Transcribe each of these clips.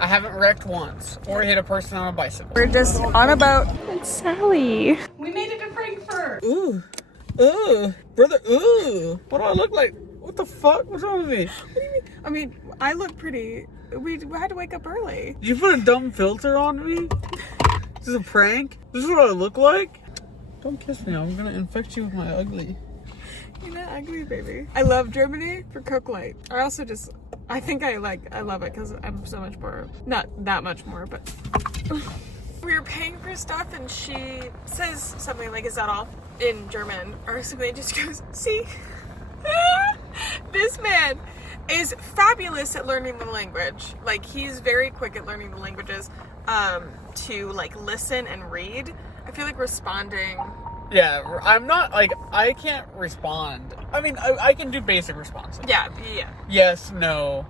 I haven't wrecked once or hit a person on a bicycle. We're just on a boat. It's Sally. We made it to Frankfurt. Ooh, brother, ooh. What do I look like? What the fuck? What's wrong with me? What do you mean? I mean, I look pretty. We had to wake up early. Did you put a dumb filter on me? This is a prank? This is what I look like? Don't kiss me. I'm gonna infect you with my ugly. You're not ugly, baby. I love Germany for Coke Light. I also just, I love it because I'm so much more, not that much more, but we were paying for stuff and she says something like, is that all? In German or something. Just goes, see? This man is fabulous at learning the language. Like, he's very quick at learning the languages, to like listen and read. I feel like responding. Yeah, I'm not, like, I can't respond. I mean, I can do basic responses. Yeah. Yes, no,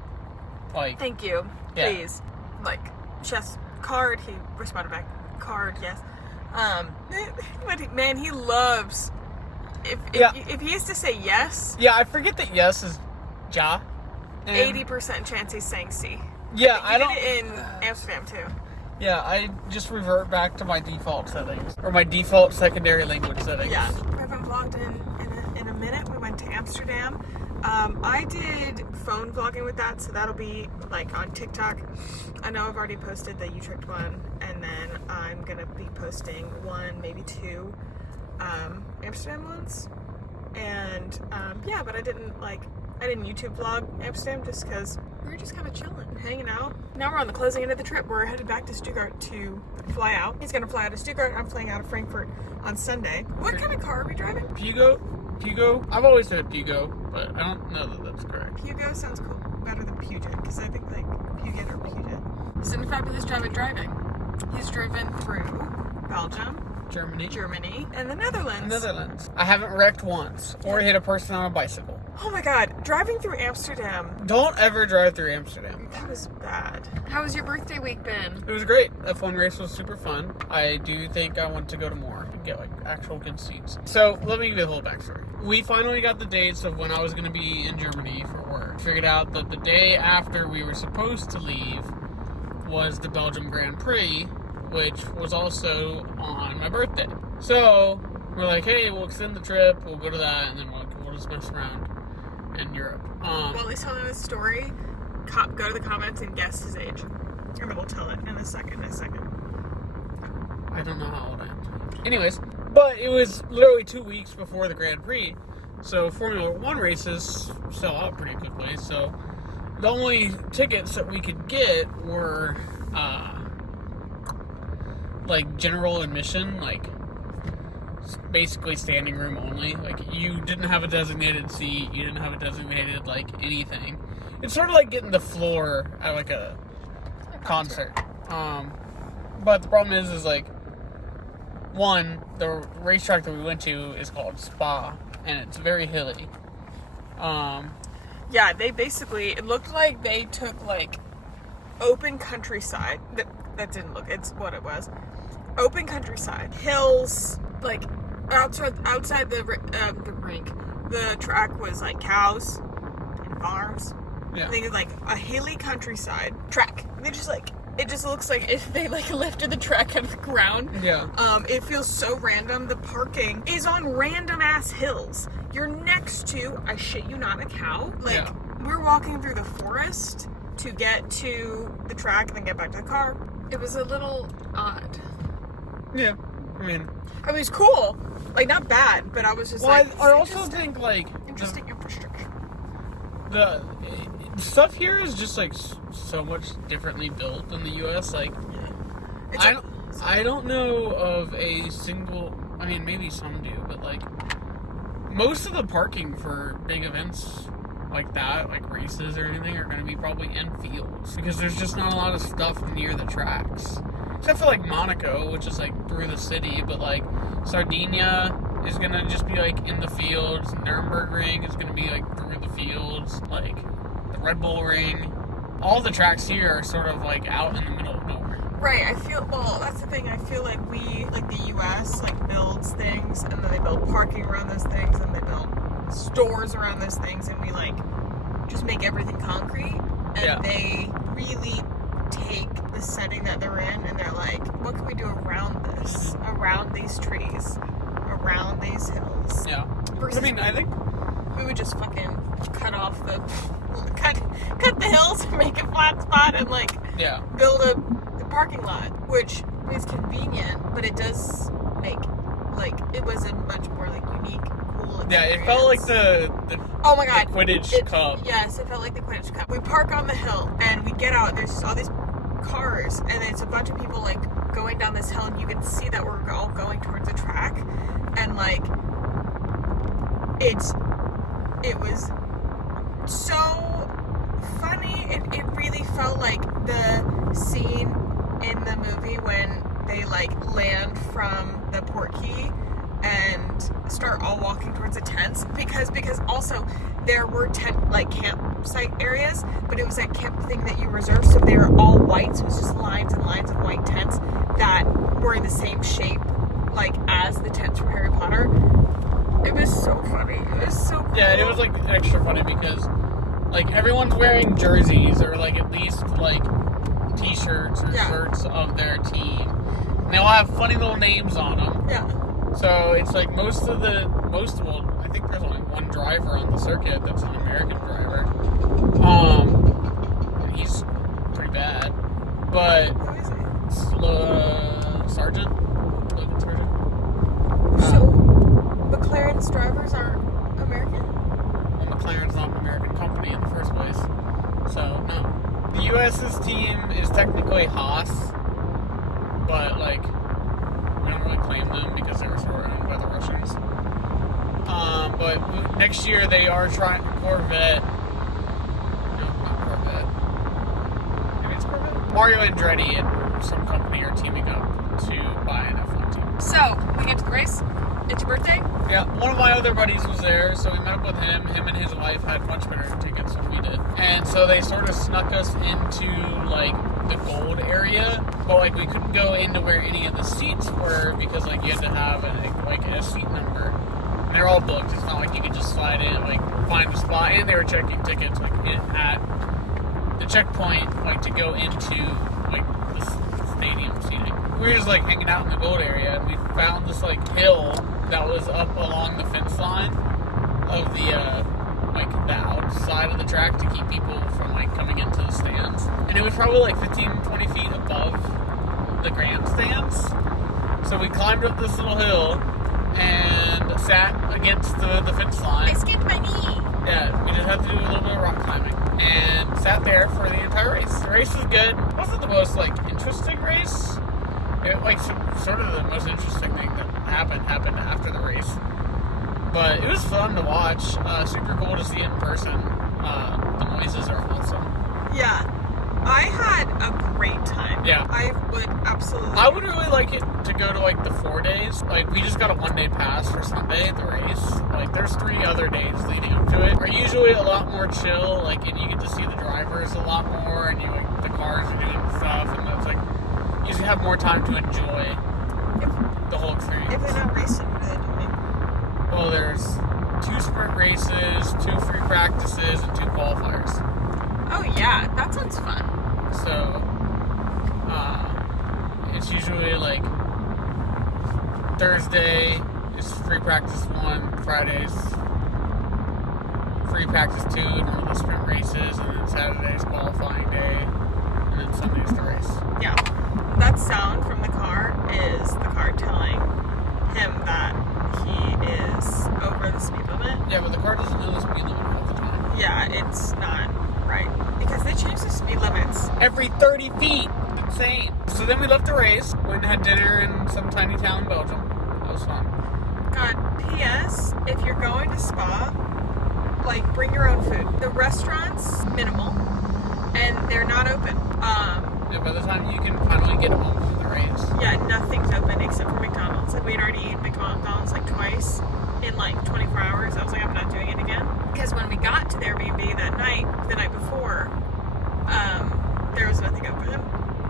like. Thank you. Yeah. Please. Like, chess card, he responded back, card, yes. But man, he loves, if he has to say yes. Yeah, I forget that yes is ja. 80% chance he's saying C. Yeah, I did it in Amsterdam too. Yeah, I just revert back to my default settings. Or my default secondary language settings. Yeah. I haven't vlogged in a minute. We went to Amsterdam. I did phone vlogging with that, so that'll be like on TikTok. I know I've already posted the Utrecht one, and then I'm gonna be posting one, maybe two, Amsterdam ones. And yeah, but I didn't YouTube vlog Amsterdam just because we were just kind of chilling, hanging out. Now we're on the closing end of the trip. We're headed back to Stuttgart to fly out. He's gonna fly out of Stuttgart. I'm flying out of Frankfurt on Sunday. What kind of car are we driving? Pugo? I've always said Pugo, but I don't know that that's correct. Pugo sounds cool, better than Puget, because I think like Puget or Puget. He's in fabulous driving. He's driven through Belgium, Germany, and the Netherlands. I haven't wrecked once or hit a person on a bicycle. Oh my god, driving through Amsterdam. Don't ever drive through Amsterdam. That was bad. How has your birthday week been? It was great. F1 race was super fun. I do think I want to go to more and get like actual good seats. So let me give you a little backstory. We finally got the dates of when I was going to be in Germany for work. Figured out that the day after we were supposed to leave was the Belgium Grand Prix, which was also on my birthday. So we're like, hey, we'll extend the trip, we'll go to that, and then we'll just mess around in Europe. While he's telling this story, go to the comments and guess his age. And then we'll tell it in a second. I don't know how old I am. Anyways, but it was literally 2 weeks before the Grand Prix, so Formula 1 races sell out pretty quickly, so the only tickets that we could get were, like, general admission, like, basically standing room only. Like, you didn't have a designated seat, you didn't have a designated, like, anything. It's sort of like getting the floor at, like, a concert. But the problem is like, one, the racetrack that we went to is called Spa, and it's very hilly. Yeah, they basically, it looked like they took, like, open countryside. That didn't look, it's what it was. Open countryside. Hills, like, outside the rink. The track was, like, cows and farms. Yeah. I think it's, like, a hilly countryside track. And they just, like, it just looks like if they, like, lifted the track out of the ground. Yeah. It feels so random. The parking is on random-ass hills. You're next to, I shit you not, a cow. Like, Yeah. We're walking through the forest to get to the track and then get back to the car. It was a little odd. Yeah. I mean, it was cool. Like, not bad, but I was just well, like... I also think, like... Interesting infrastructure. The stuff here is just, like, so much differently built than the U.S. Like, I don't know of a single... I mean, maybe some do, but, like, most of the parking for big events like that, like races or anything, are going to be probably in fields. Because there's just not a lot of stuff near the tracks. Except for, like, Monaco, which is, like, through the city, but, like, Sardinia is going to just be, like, in the fields. Nürburgring is going to be, like, through the fields. Like, the Red Bull Ring. All the tracks here are sort of, like, out in the middle of nowhere. Right, well, that's the thing. I feel like the U.S., like, builds things, and then they build parking around those things, and they build stores around those things, and we, like, just make everything concrete. And they really take around these trees, around these hills. Yeah. Versus I mean, I think we would just fucking cut the hills and make a flat spot and like yeah. build a parking lot, which is convenient, but it does make like it was a much more like unique, cool experience. Yeah, it felt like the oh my god, the Quidditch Cup. Yes, it felt like the Quidditch Cup. We park on the hill and we get out. There's all these cars and it's a bunch of people like going down this hill, and you can see that we're all going towards a track, and like it was so funny. It really felt like the scene in the movie when they like land from the Portkey and start all walking towards the tents, because also there were campsite areas, but it was a camp thing that you reserved, so they were all white, so it was just lines and lines of white tents that were in the same shape like as the tents from Harry Potter. It was so funny. It was so cool. Yeah, it was like extra funny because like everyone's wearing jerseys or like at least like t-shirts or shirts of their team. And they all have funny little names on them. Yeah. So it's like most of I think there's only one driver on the circuit that's an American driver. And he's pretty bad. But Who is it? Logan Sargent. So McLaren's drivers are American? Well, McLaren's not an American company in the first place. So, no. The U.S.'s team is technically Haas, but, like, we don't really claim them because they were sort of owned by the Russians. But next year they are trying Corvette. No, not Corvette. Maybe it's Corvette? Mario Andretti and some company are teaming up to buy an F1 team. So, we get to the race. It's your birthday? Yeah, one of my other buddies was there, so we met up with him. Him and his wife had much better tickets than we did. And so they sort of snuck us into, like, the gold area, but, like, we couldn't go into where any of the seats were because, like, you had to have, a seat number. And they're all booked. It's not like you could just slide in, like, find a spot. And they were checking tickets, like, at the checkpoint, like, to go into, like, the stadium seating. We were just, like, hanging out in the gold area, and we found this, like, hill that was up along the fence line of the outside of the track to keep people from, like, coming into the stands. And it was probably, like, 15, 20 feet above the grandstands. So we climbed up this little hill and sat against the fence line. I skinned my knee. Yeah, we just had to do a little bit of rock climbing. And sat there for the entire race. The race was good. It wasn't the most, like, interesting race. It, like, sort of the most interesting thing that happened after the race. But it was fun to watch. Super cool to see in person. The noises are awesome. Yeah. I had a great time. Yeah. I would absolutely. I would really like it to go to, like, the 4 days. Like, we just got a 1-day pass for Sunday, the race. Like, there's 3 other days leading up to it. Are usually a lot more chill, like, and you get to see the drivers a lot more, and the cars are doing stuff, and that's, like, you usually have more time to enjoy the whole experience. If they're not racing, what are they doing? Well, there's 2 sprint races, 2 free practices, and 2 qualifiers. Oh, yeah. That sounds fun. So, it's usually, like, Thursday is free practice 1, Friday's free practice 2, and all the sprint races, and then Saturday's qualifying day, and then Sunday's the race. Yeah. That sound from the car is the car telling him that he is over the speed limit. Yeah, but the car doesn't know the speed limit all the time. Yeah, it's not right. Because they change the speed limits. Every 30 feet! Insane. So then we left the race, went and had dinner in some tiny town in Belgium. That was fun. God, P.S. If you're going to Spa, like, bring your own food. The restaurant's minimal, and they're not open. Yeah, by the time you can finally get home from the race. Yeah, nothing's open except for McDonald's. And we'd already eaten McDonald's like twice in like 24 hours. I was like, I'm not doing it again. Because when we got to the Airbnb that night, the night before, there was nothing open.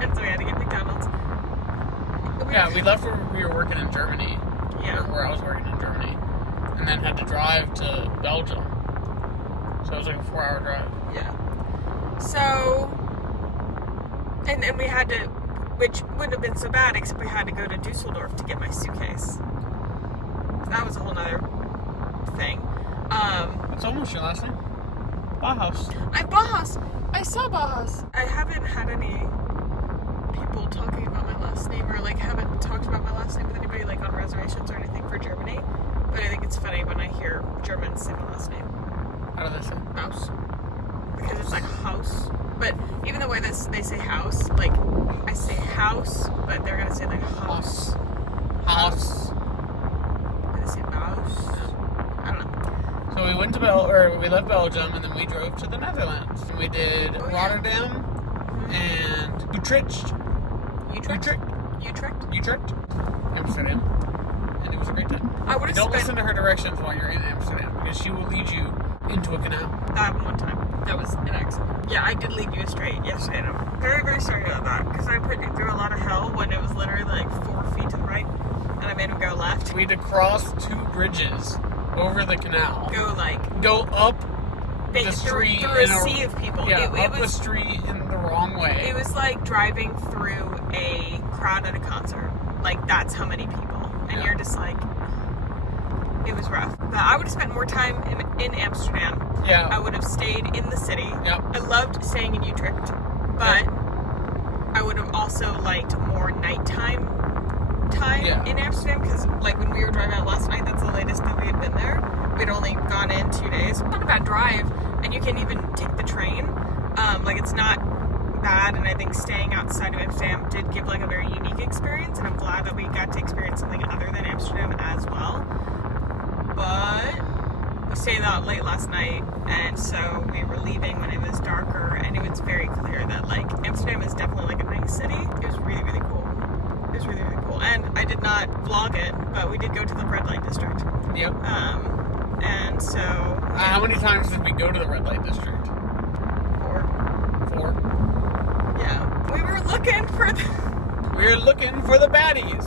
And so we had to get McDonald's. We left where we were working in Germany. Yeah. Or where I was working in Germany. And then had to drive to Belgium. So it was like a 4-hour drive. Yeah. So, and then we had to which wouldn't have been so bad, except we had to go to Dusseldorf to get my suitcase. That was a whole nother thing. It's almost your last name. Bauhaus. I'm Bauhaus. I saw Bauhaus. I haven't had any people talking about my last name, or like haven't talked about my last name with anybody like on reservations or anything for Germany. But I think it's funny when I hear Germans say my last name. How do they say? House. Because it's like house. But even the way they say house, like I say house, but they're gonna say like house. House. They say mouse. I don't know. So we went to we left Belgium, and then we drove to the Netherlands. And we did Rotterdam and Utrecht. Utrecht. Amsterdam. And it was a great time. I would have Don't spent listen to her directions while you're in Amsterdam, because she will lead you into a canal. that one time. That was an accident. Yeah, I did lead you straight yesterday, and I'm very, very sorry about that, because I put you through a lot of hell when it was literally like 4 feet to the right, and I made him go left. We had to cross 2 bridges over the canal. Go up big, the street through a sea of people. Yeah, it up the was, street in the wrong way. It was like driving through a crowd at a concert. Like, that's how many people. And Yeah. you're just like, it was rough. But I would have spent more time in Amsterdam. Yeah. I would have stayed in the city. Yep. I loved staying in Utrecht, but I would have also liked more nighttime time Yeah. in Amsterdam, because like when we were driving out last night, that's the latest that we had been there. We'd only gone in 2 days. Not a bad drive, and you can even take the train. Like, it's not bad, and I think staying outside of Amsterdam did give like a very unique experience, and I'm glad that we got to experience something other than Amsterdam as well. But we stayed out late last night, and so we were leaving when it was darker, and it was very clear that like Amsterdam is definitely like a nice city. It was really, really cool. It was really, really cool. And I did not vlog it, but we did go to the red light district. Yep. And so How many times did we go to the red light district? 4. yeah, we were looking for We were looking for the baddies.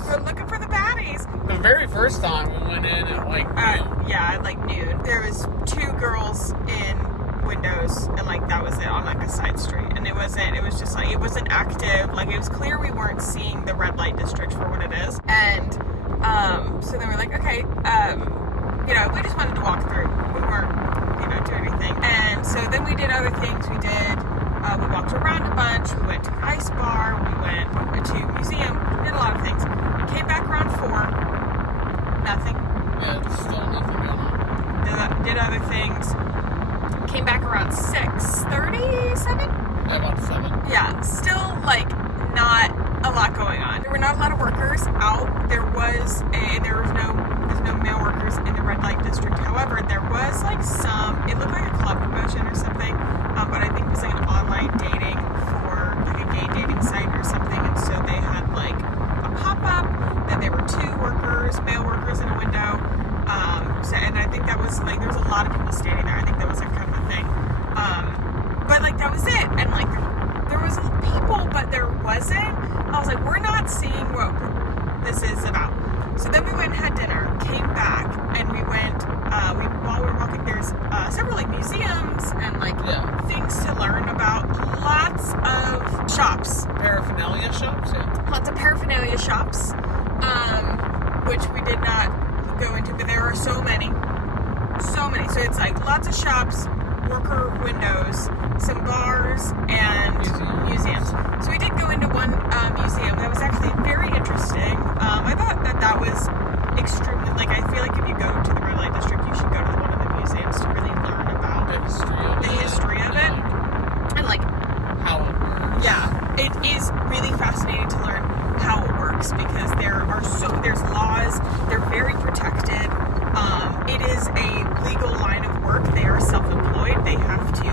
the baddies. The very first time we went in at like noon. Yeah, at like noon. There was 2 girls in windows, and like that was it, on like a side street. And it was just like, it wasn't active. Like, it was clear we weren't seeing the red light district for what it is. And so they were like, okay, we just wanted to walk through. We weren't, do anything. And so then we did other things. We walked around a bunch. We went to an ice bar. We went to a museum. We did a lot of things. Came back around 4. Nothing. Yeah, there's still nothing going on. Did other things. Came back around 6:30, 7? Yeah, about 7. Yeah, still like not a lot going on. There were not a lot of workers out. There's no male workers in the red light district. However, there was like it looked like a club promotion or something, but I think it was like an online dating for like a gay dating site or something. And so they had like a pop-up that there were 2 male workers in a window. And I think that was like, there was a lot of people standing there. I think that was like kind of a thing. But like that was it. And like there was people, but there wasn't. I was like, we're not seeing what this is about. So then we went and had dinner, came back, and we went, while we were walking, there's several like museums and like things to learn about. Lots of shops. Paraphernalia shops, yeah. Lots of paraphernalia shops, which we did not go into, but there are so many. So it's like lots of shops, worker windows, some bars, and museums. So we did go into one museum that was actually very interesting. I thought that was extremely, like, I feel like if you go to the red light district, you should go to one of the museums to really learn about The history of it. And like, how it works. yeah, it is really fascinating to learn how it works, because there's laws, they're very protected. It is a legal line of work. They are self-employed. They have to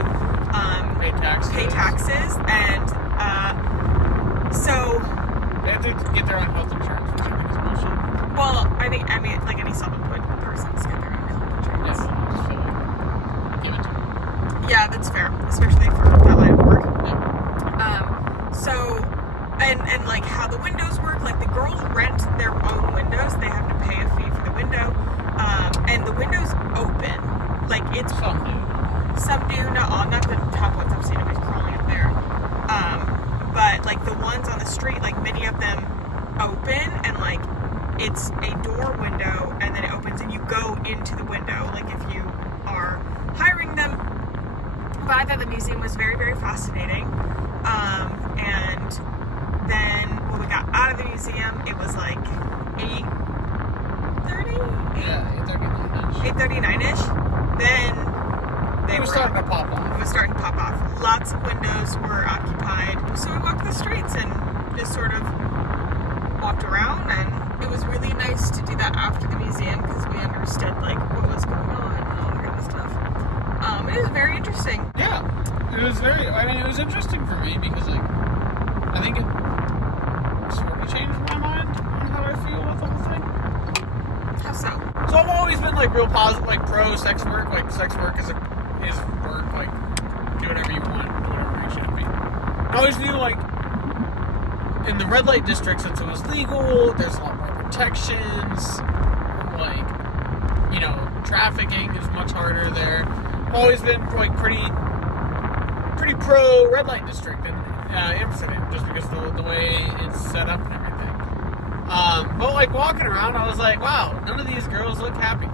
pay taxes, and so they have to get their own health insurance, which I think is bullshit. well, I mean, like any self-employed person's get their own health insurance. Yeah, I just feel like give it to them. Yeah, that's fair, especially for that line of work. Yeah. So, and like how the windows work, like the girls rent their own windows. They have to pay a fee for the window, and the windows open. Like, it's some do, not all, not the top ones. I've seen nobody's crawling up there. But like the ones on the street, like many them open and like it's a door window and then it opens and you go into the window, like if you are hiring them. But I thought the museum was very, very fascinating. And then when we got out of the museum, it was like 8:30? Yeah, 8:39-ish. Then they it was were starting to pop It off. was starting to pop off. Lots of windows were occupied. So we walked the streets and just sort of walked around, and it was really nice to do that after the museum because we understood like what was going on and all that kind of stuff. It was very interesting. Yeah, it was it was interesting for me because, like, I think it sort of changed my mind on how I feel about the whole thing. How so? So I've always been, like, real positive, like, pro sex work. Like, sex work is work. Like, do whatever you want, do whatever you should be. I always knew, like, in the red light district, since it was legal, there's a lot more protections. Like, you know, trafficking is much harder there. I've always been, like, pretty pro red light district in Amsterdam, just because the way it's set up and everything. But like walking around, I was like, wow, none of these girls look happy.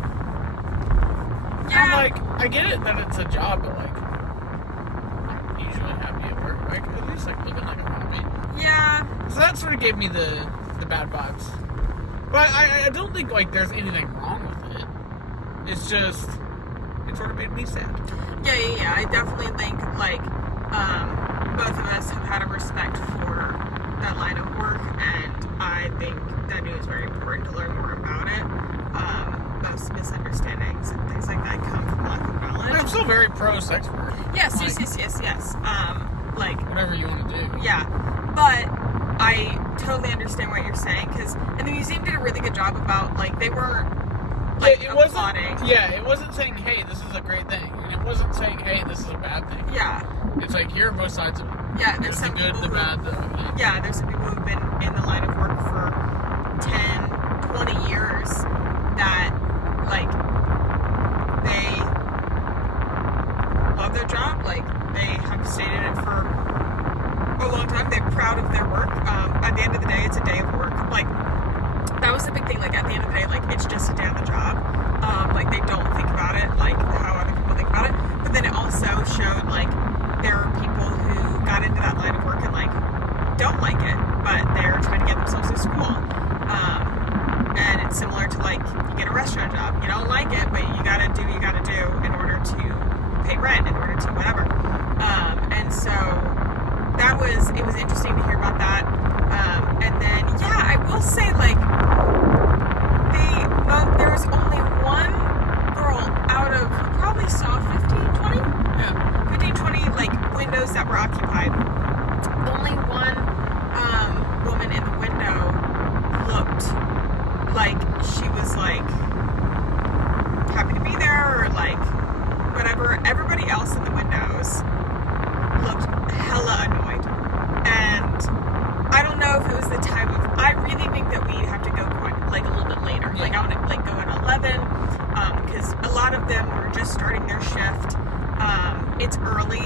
Yeah. I'm like, I get it that it's a job, but like, I'm usually happy at work. Like, at least like looking like I'm happy. Yeah. So that sort of gave me the bad vibes. But I don't think like there's anything wrong with it. It's just, it sort of made me sad. Yeah. I definitely think like both of us have had a respect for that line of work, and I think that it was very important to learn more about it. Most misunderstandings and things like that come from lack of knowledge. I'm still very pro sex work. Yes. Like Whatever you want to do. yeah, but I totally understand what you're saying and the museum did a really good job about like they weren't like it applauding. it wasn't saying, hey, this is a great thing. And it wasn't saying, hey, this is a bad thing. Yeah. It's like, here are both sides of it. Yeah, There's the good, the bad, the ugly. Yeah, there's some people who've been in the line of work for 10, 20 years that, like, they love their job. Like, they have stayed in it for a long time. They're proud of their work. At the end of the day, it's a day of work. Like, that was the big thing. Like, at the end of the day, like, it's just a day on the job. Like, they don't think about it like how other people think about it. But then it also showed, like, there are people who got into that line of work and like don't like it, but they're trying to get themselves through school. And it's similar to like you get a restaurant job. You don't like it, but you gotta do in order to pay rent, in order to whatever. And so it was interesting to hear about that. And then I will say like there was only one girl out of we probably saw 15, 20? Yeah. 15, 20 like windows that were occupied. Only one woman in the window looked like she was like happy to be there or like whatever. Everybody else in the windows looked hella annoyed. And I don't know if it was the type of I really think that we'd have to go quite like a little bit later. Yeah. Like I would like go at 11 because a lot of them were just starting their shift. It's early,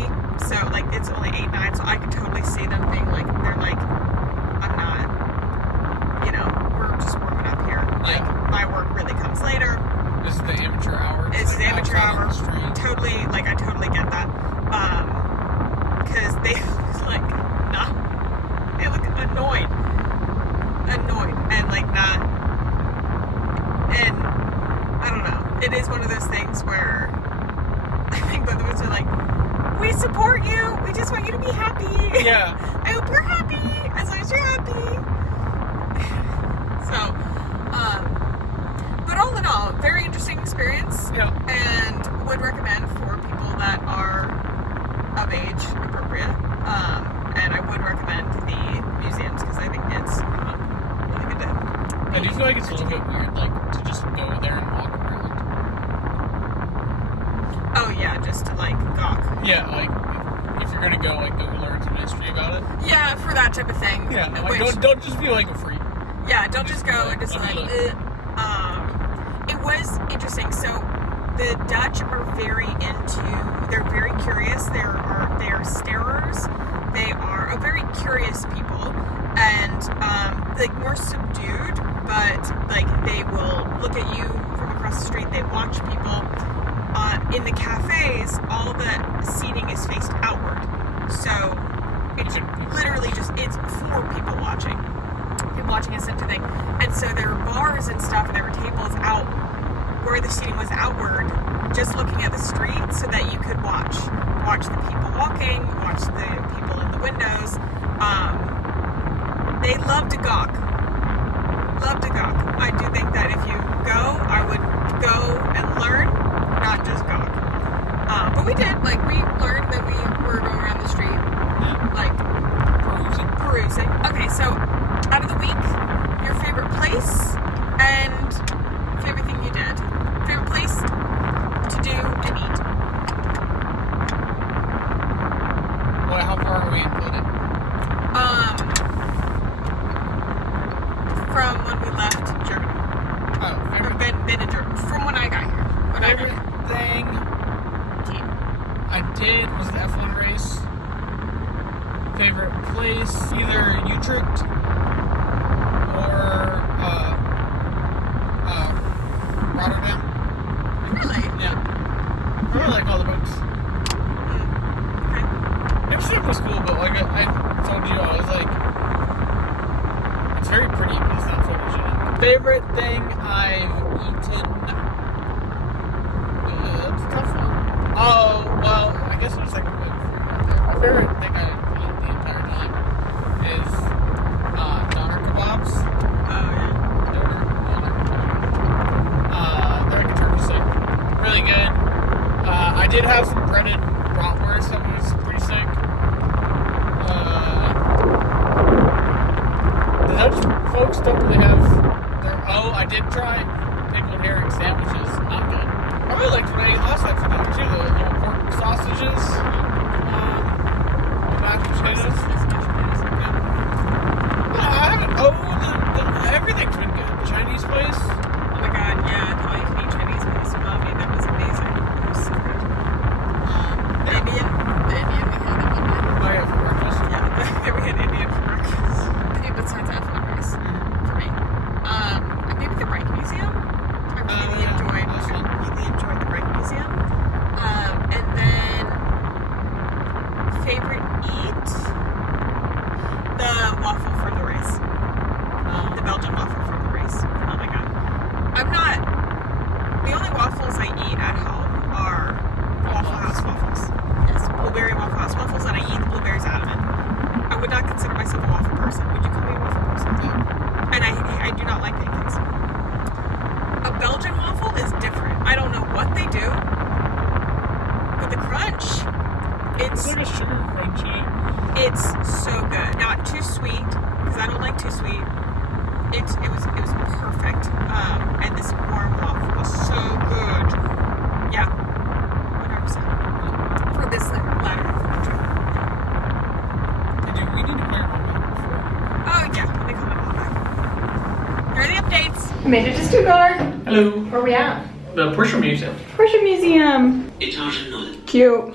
so like it's only 8, 9, so I could totally see them being like, they're like, I'm not, we're just warming up here. Like my work really comes later. This is the amateur hour. It's the amateur hour. Street. Totally, like I totally get that. Because they look like they look annoyed, and like not, and I don't know. It is one of those things where I think both of us are like, we support you. We just want you to be happy. Yeah. I hope you're happy as long as you're happy. So, but all in all, very interesting experience. Yeah. And would recommend for people that are of age appropriate. And I would recommend the museums because I think it's really good to. I do feel like it's a little bit weird, like, to just go there and walk around. Oh yeah, just to like gawk. Yeah, like, if you're gonna go, like, go learn some history about it. Yeah, for that type of thing. Yeah, like, don't just be like a freak. Yeah, don't just go and just like. It was interesting. So the Dutch are they're very curious. They are starers. They are a very curious people, and like more subdued, but like they will look at you from across the street. They watch people. In the cafes, all the seating is faced outward, so it's literally just it's for people watching a center thing. And so there were bars and stuff, and there were tables out where the seating was outward, just looking at the street, so that you could watch the people walking, watch the people in the windows. They love to gawk. I do think that if you go, I would go and learn, not just gawk. But we did, like, we learned that we were going around the street, like, perusing. Okay, so, out of the week, your favorite place and favorite thing you did. Favorite place to do and eat. Well, how far are we included? From when we left Germany. Oh, Or been in Germany. From when I got here. favorite thing I did was the F1 race. Favorite place, either Utrecht or Rotterdam. Really? Yeah. I really like all the boats. Okay. Amsterdam was cool, but like I told you, I was like, it's very pretty, but it's not photogenic. Favorite thing I've eaten? That's a tough one. Oh, well, I guess there's like a good food out there. My favorite thing I've eaten the entire time is doner kebabs. Oh, yeah. Doner. They're like a turkey steak. Really good. I did have some breaded bratwurst that was pretty sick. The Dutch folks don't really have their... Oh, I did try pickled herring sandwiches. Not good. I really liked what I ate last time for dinner too. The little pork sausages. The mashed potatoes. Yeah. I haven't... Oh, everything's been good. The Chinese place. Oh my god, yeah. The all-you-can-eat Chinese place. Mommy, that was amazing. It was so good. The Indian we had at one night. Oh yeah, for breakfast. Yeah, we had Indian for breakfast. The besides F1 race for me. And maybe the Reich Museum. I really enjoyed the Reich Museum. And then favorite eat, the waffle from the race. The Belgian waffle from the race. Oh my god. The only waffles I eat at home are Waffle House waffles. Yes, blueberry Waffle House waffles, and I eat the blueberries out of it. I would not consider myself a waffle person. Would you call me a waffle person? Yeah. And I do not like pancakes. A Belgian waffle is different. I don't know what they do, but the crunch, It's like a sugar crunchy. it's so good. Not too sweet, because I don't like too sweet. It was perfect. And this warm waffle was so good. Yeah, 100%. For this latter trip. We need to clear one back before. Oh yeah, when they come in all back. Here are the updates. Made it to Stuttgart. Hello. Where are we at? The Porsche Museum. Porsche Museum. Cute.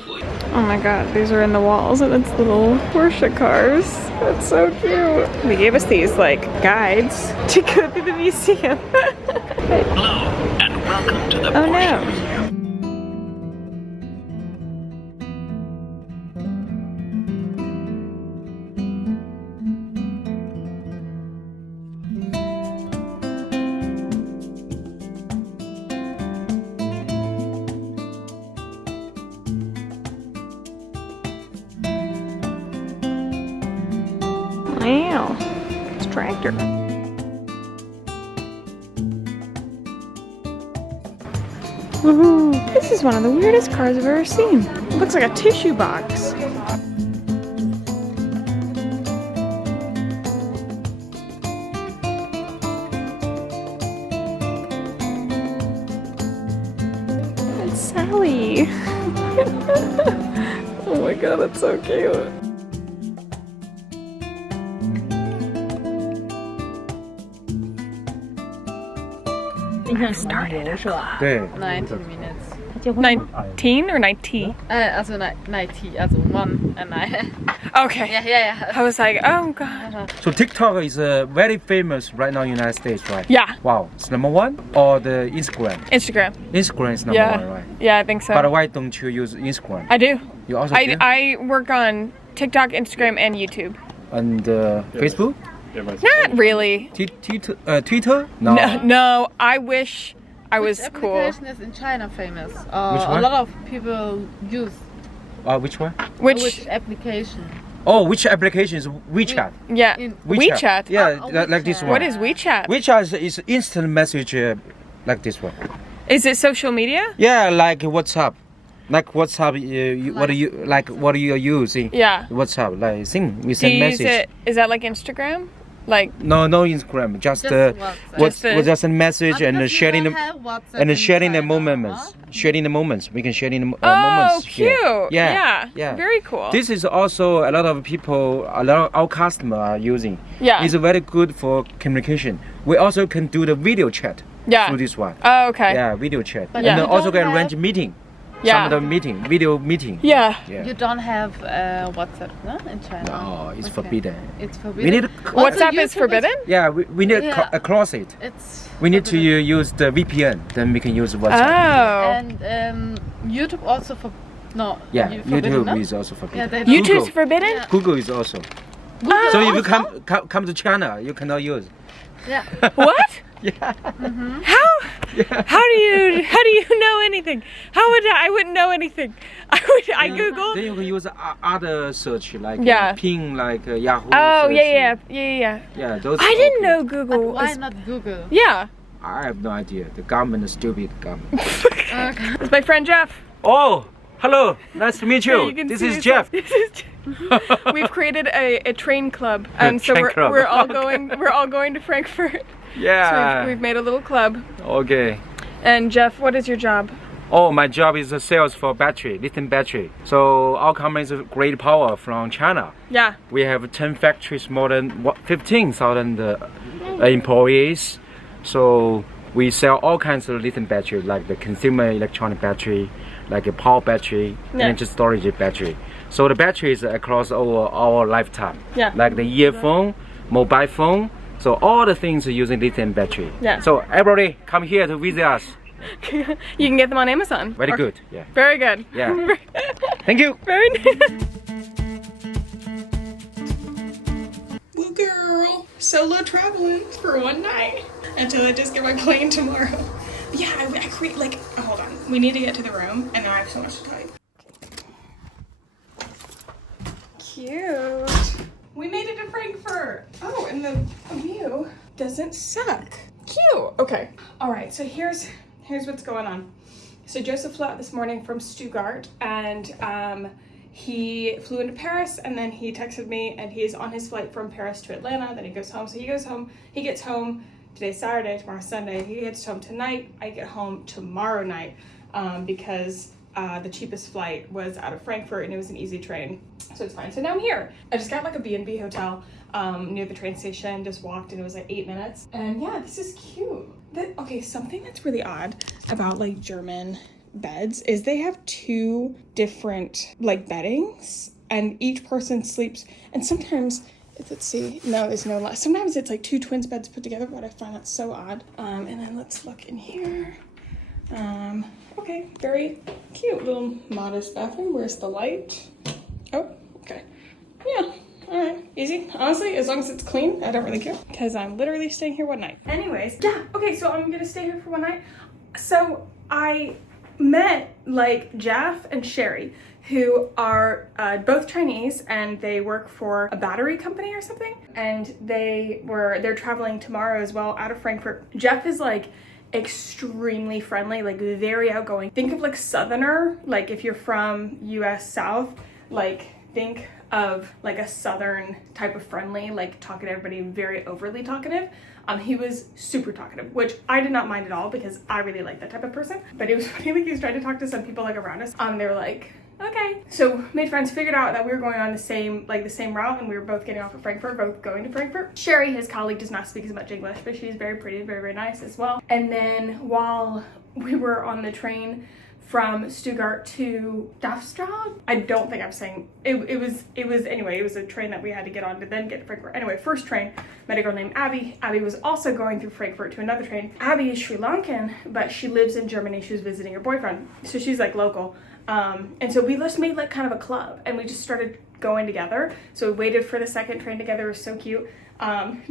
Oh my god, these are in the walls and it's little Porsche cars. That's so cute. They gave us these like guides to go through the museum. Hello, and welcome to the Oh Porsche no. Museum. Wow. It's a tractor. Woohoo. This is one of the weirdest cars I've ever seen. It looks like a tissue box. It's Sally. Oh my god, that's so cute. Started 对， 19 minutes. 19 or 90? Also 90, also 1 and I. Okay. Yeah. I was like, oh god. So TikTok is very famous right now in the United States, right? Yeah. Wow, it's number one or the Instagram? Instagram. Instagram is number Yeah. one, right? Yeah, I think so. But why don't you use Instagram? I do. You also do? I work on TikTok, Instagram, and YouTube. And Facebook? Not really. Twitter? No. No, I wish I was Which cool. application is in China famous? Which A one? lot of people use. Which one? Which application? Oh, which application is WeChat? Yeah. In- WeChat. Yeah, Oh, like this WeChat. one. What is WeChat? WeChat is instant message like this one. Is it social media? Yeah, like WhatsApp. Like WhatsApp, what are you using? Yeah. WhatsApp, like thing, we Do send you use message. it? Is that like Instagram? Like No Instagram, just WhatsApp. just a message and Because we sharing don't the have WhatsApp and in sharing the China, moments. huh? Sharing the moments. We can share in the oh, moments. cute. here. Yeah. Very cool. This is also a lot of people, a lot of our customers are using. Yeah. It's very good for communication. We also can do the video chat Yeah. through this one. Oh, okay. Yeah, video chat. But And Yeah. then you also don't can arrange have- meeting. Yeah. Some of the video meeting. Yeah. Yeah. You don't have WhatsApp, no, in China. No, it's Okay. forbidden. It's We forbidden. need WhatsApp YouTube is forbidden? yeah, we need Yeah. across it. It's We need to forbidden. use the VPN. Then we can use WhatsApp. Oh. And YouTube also for no. Yeah, forbidden, YouTube no? is also Yeah, forbidden. they YouTube's Google. forbidden? Yeah. Google is also. Oh. So if you come to China, you cannot use. Yeah. What? Yeah. How do you know anything? How would I wouldn't know anything. I Google. Then you can use other search like Yeah. Ping, like Yahoo. Oh search. yeah. Yeah, those. I didn't okay. know But Google why is. not Google? Yeah. I have no idea. The government is stupid. Government. Okay. It's my friend Jeff. Oh, hello. Nice to meet Yeah, you. you can This see is yourself. Jeff. This is Jeff. We've created a train club, and so train club. we're all Okay. going to Frankfurt. Yeah. So we've made a little club. Okay. And Jeff, what is your job? Oh, my job is sales for battery, lithium battery. So our company is great power from China. Yeah. We have 10 factories, more than 15,000 employees. So we sell all kinds of lithium battery, like the consumer electronic battery, like a power battery, Yeah. energy storage battery. So the battery is across our lifetime. Yeah. Like the earphone, mobile phone. So all the things are using lithium battery. Yeah. So everybody come here to visit us. You can get them on Amazon. Very Or- good. Yeah. Very good. Yeah. Thank you. Very nice. Well, girl, solo traveling for one night until I just get my plane tomorrow. Yeah, I create like. Oh, hold on, we need to get to the room, and then I have so much to tell you. Cute. We made it to Frankfurt. Oh, and the view doesn't suck. Cute. Okay. All right. So here's what's going on. So Joseph flew out this morning from Stuttgart, and he flew into Paris, and then he texted me, and he's on his flight from Paris to Atlanta. Then he goes home. So he gets home. Today's Saturday, tomorrow's Sunday. He gets home tonight. I get home tomorrow night because the cheapest flight was out of Frankfurt, and it was an easy train, so it's fine. So now I'm here. I just got like a B&B hotel near the train station, just walked, and it was like 8 minutes. And yeah, this is cute. Okay, something that's really odd about like German beds is they have 2 different like beddings, and each person sleeps, and sometimes let's see, no, there's no lot. Sometimes it's like 2 twins beds put together, but I find that so odd. And then let's look in here. Okay, very cute little modest bathroom. Where's the light? Oh, okay. Yeah, all right, easy. Honestly, as long as it's clean, I don't really care because I'm literally staying here one night. Anyways, yeah, okay, so I'm gonna stay here for one night. So I met like Jeff and Sherry, who are both Chinese, and they work for a battery company or something. And they're traveling tomorrow as well out of Frankfurt. Jeff is like extremely friendly, like very outgoing. Think of like Southerner, like if you're from US South, like think of like a Southern type of friendly, like talking to everybody, very overly talkative. He was super talkative, which I did not mind at all because I really like that type of person. But it was funny, like he was trying to talk to some people like around us. They were like, okay. So made friends, figured out that we were going on the same route, and we were both getting off at Frankfurt, both going to Frankfurt. Sherry, his colleague, does not speak as much English, but she's very pretty, very, very nice as well. And then while we were on the train from Stuttgart to Darmstadt. I don't think I'm saying it was anyway, it was a train that we had to get on to then get to Frankfurt. Anyway, first train, met a girl named Abby. Abby was also going through Frankfurt to another train. Abby is Sri Lankan, but she lives in Germany. She was visiting her boyfriend, so she's like local. And so we just made like kind of a club, and we just started going together. So we waited for the second train together. It was so cute.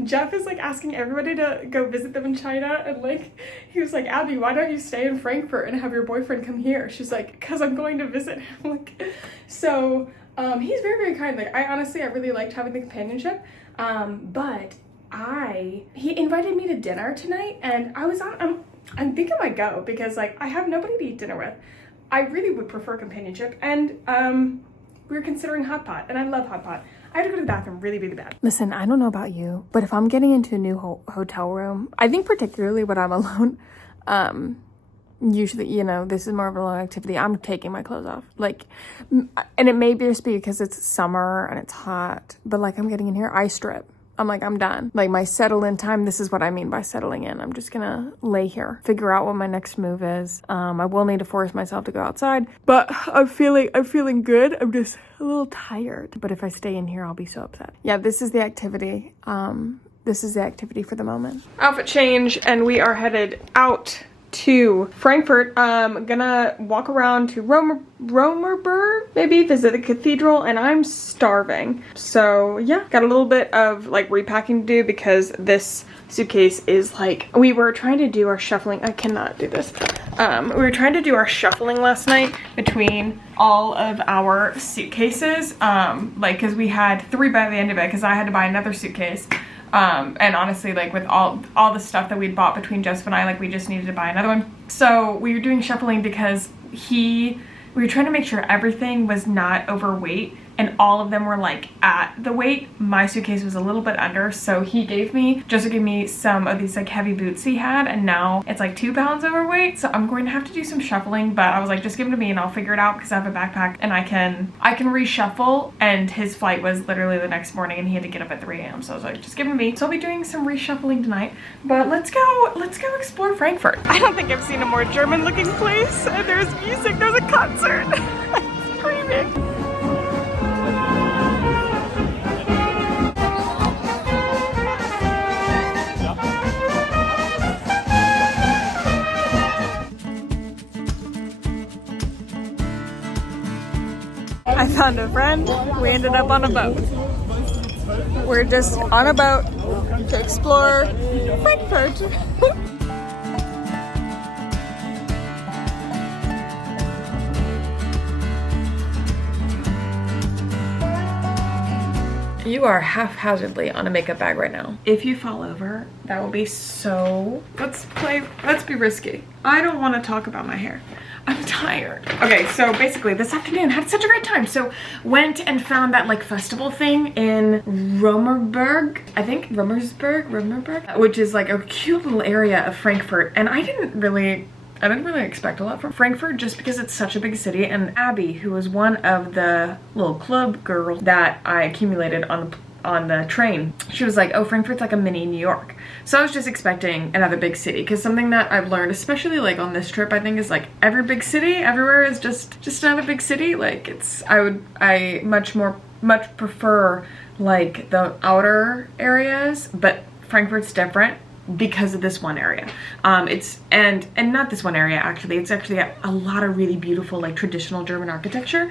Jeff is like asking everybody to go visit them in China, and like he was like, Abby, why don't you stay in Frankfurt and have your boyfriend come here? She's like, because I'm going to visit him. Like, so he's very, very kind. Like, I really liked having the companionship, but he invited me to dinner tonight, and I'm thinking I might go because like I have nobody to eat dinner with. I really would prefer companionship, and we were considering hot pot, and I love hot pot. I had to go to the bathroom really, really bad. Listen, I don't know about you, but if I'm getting into a new hotel room, I think particularly when I'm alone, usually, you know, this is more of a long activity, I'm taking my clothes off. Like, and it may just be because it's summer and it's hot, but like I'm getting in here, I strip. I'm like, I'm done. Like my settle in time, this is what I mean by settling in. I'm just gonna lay here, figure out what my next move is. I will need to force myself to go outside, but I'm feeling good. I'm just a little tired. But if I stay in here, I'll be so upset. Yeah, this is the activity. This is the activity for the moment. Outfit change, and we are headed out to Frankfurt. I'm gonna walk around to Romerberg, maybe visit the cathedral, and I'm starving. So yeah, got a little bit of like repacking to do because this suitcase is like, we were trying to do our shuffling. I cannot do this. We were trying to do our shuffling last night between all of our suitcases, like because we had 3 by the end of it because I had to buy another suitcase. And honestly, like with all the stuff that we'd bought between Joseph and I, like we just needed to buy another one. So we were doing shuffling because we were trying to make sure everything was not overweight and all of them were like at the weight. My suitcase was a little bit under, so Joseph gave me some of these like heavy boots he had, and now it's like 2 pounds overweight. So I'm going to have to do some shuffling, but I was like, just give them to me and I'll figure it out because I have a backpack and I can reshuffle. And his flight was literally the next morning and he had to get up at 3 a.m. So I was like, just give them to me. So I'll be doing some reshuffling tonight, but let's go explore Frankfurt. I don't think I've seen a more German looking place. There's music, there's a concert. I'm screaming. I found a friend. We ended up on a boat. We're just on a boat to explore Frankfurt. You are haphazardly on a makeup bag right now. If you fall over, that will be so... Let's be risky. I don't want to talk about my hair. I'm tired. Okay, so basically this afternoon had such a great time. So went and found that like festival thing in Romerberg, I think Romerberg, which is like a cute little area of Frankfurt. And I didn't really expect a lot from Frankfurt just because it's such a big city. And Abby, who was one of the little club girls that I accumulated on the train, she was like, oh, Frankfurt's like a mini New York. So I was just expecting another big city, because something that I've learned, especially like on this trip, I think is like every big city everywhere is just another big city. Like I much prefer like the outer areas, but Frankfurt's different because of this one area. And not this one area actually, it's actually a lot of really beautiful like traditional German architecture,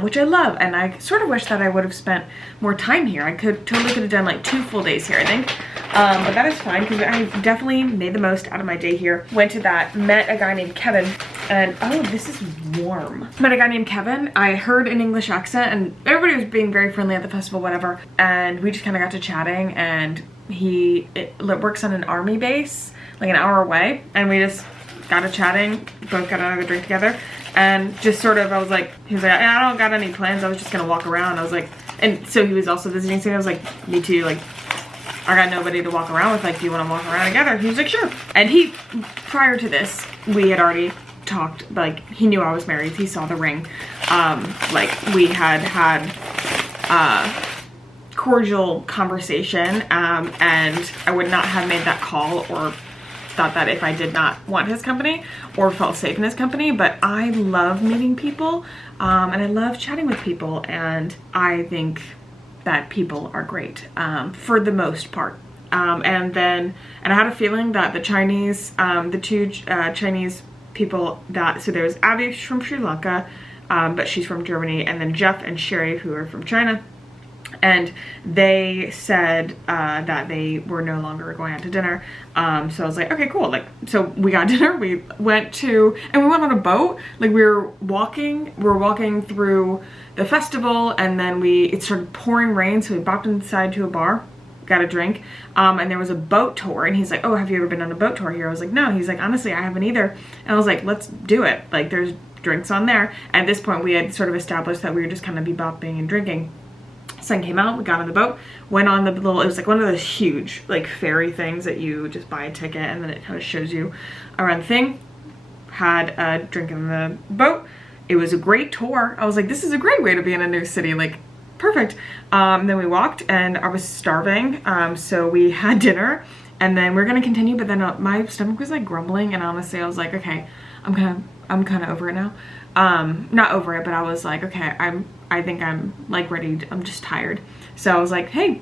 which I love, and I sort of wish that I would have spent more time here. I totally could have done like 2 full days here, I think, but that is fine because I definitely made the most out of my day here. Went to that, met a guy named Kevin, and oh, this is warm. Met a guy named Kevin. I heard an English accent and everybody was being very friendly at the festival, whatever, and we just kind of got to chatting, and he works on an army base like an hour away, and we just got to chatting, both got another drink together, and just sort of, I was like, he was like, I don't got any plans, I was just gonna walk around. I was like, and so he was also visiting, so I was like, me too, like I got nobody to walk around with, like, do you want to walk around together? He was like, sure. And he, prior to this, we had already talked, like, he knew I was married, he saw the ring, like we had cordial conversation, and I would not have made that call or thought that if I did not want his company or felt safe in his company, but I love meeting people and I love chatting with people, and I think that people are great for the most part. And I had a feeling that the Chinese, the two Chinese people that, so there was Abby from Sri Lanka, but she's from Germany, and then Jeff and Sherry, who are from China. And they said that they were no longer going out to dinner. So I was like, okay, cool. Like, so we got dinner. We went on a boat. Like, we were walking through the festival, and then it started pouring rain. So we bopped inside to a bar, got a drink, and there was a boat tour. And he's like, oh, have you ever been on a boat tour here? I was like, no. He's like, honestly, I haven't either. And I was like, let's do it. Like, there's drinks on there. At this point, we had sort of established that we were just kind of bebopping and drinking. Sun came out, we got on the boat, went on the little, it was like one of those huge like ferry things that you just buy a ticket and then it kind of shows you around the thing. Had a drink in the boat. It was a great tour. I was like, this is a great way to be in a new city, like perfect. Then we walked and I was starving, so we had dinner and then we're gonna continue, but then my stomach was like grumbling, and honestly I was like, okay, I'm kind of over it now. Not over it, but I was like, okay, I think I'm like ready I'm just tired. So I was like, hey,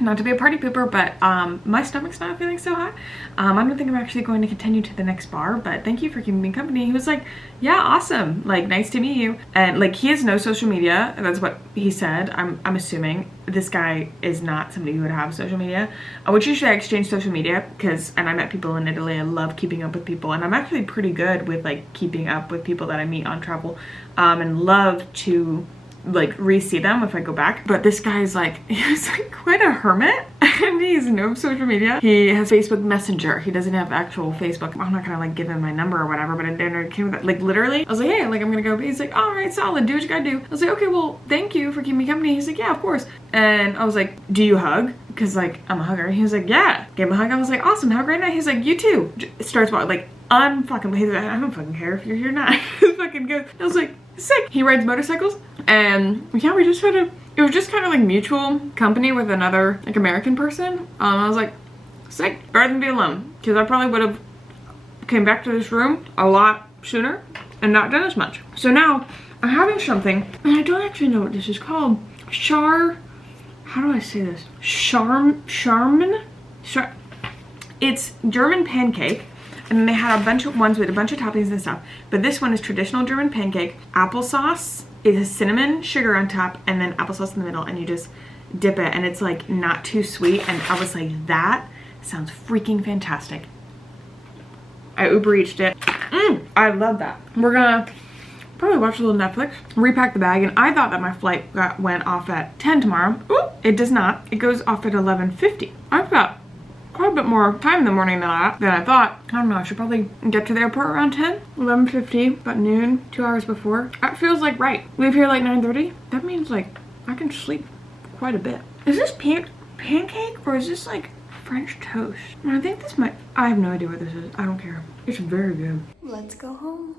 not to be a party pooper, but my stomach's not feeling so hot. I don't think I'm actually going to continue to the next bar, but thank you for keeping me company. He was like, yeah, awesome, like nice to meet you. And like, he has no social media, that's what he said. I'm assuming this guy is not somebody who would have social media, which usually I exchange social media and I met people in Italy. I love keeping up with people, and I'm actually pretty good with like keeping up with people that I meet on travel, and love to like re-see them if I go back. But this guy's like, he's like quite a hermit, and he's no social media. He has Facebook Messenger. He doesn't have actual Facebook. I'm not gonna like give him my number or whatever, but it came with that. Like literally, I was like, hey, like I'm gonna go. He's like, all right, solid, do what you gotta do. I was like, okay, well, thank you for keeping me company. He's like, yeah, of course. And I was like, do you hug? Because like I'm a hugger. He was like, yeah. Gave him a hug. I was like, awesome, have a great night. He's like, you too. Starts walking like unfucking. He's like, I don't fucking care if you're here or not. It's fucking good. I was like, sick. He rides motorcycles, and yeah, we just it was just kind of like mutual company with another like American person. I was like, sick, better than be alone, because I probably would have came back to this room a lot sooner and not done as much. So now I'm having something, and I don't actually know what this is called. How do I say this? Charmin? It's German pancake. And then they had a bunch of ones with a bunch of toppings and stuff. But this one is traditional German pancake. Applesauce. It has cinnamon, sugar on top, and then applesauce in the middle. And you just dip it. And it's like not too sweet. And I was like, that sounds freaking fantastic. I Uber Eats'd it. I love that. We're gonna probably watch a little Netflix, repack the bag. And I thought that my flight went off at 10 tomorrow. Ooh, it does not. It goes off at 11:50. I've got quite a bit more time in the morning than I thought. I don't know, I should probably get to the airport around 10, 11:50, about noon, 2 hours before. That feels like right. Leave here like 9:30. That means like I can sleep quite a bit. Is this pancake or is this like French toast? I think this might, I have no idea what this is. I don't care. It's very good. Let's go home.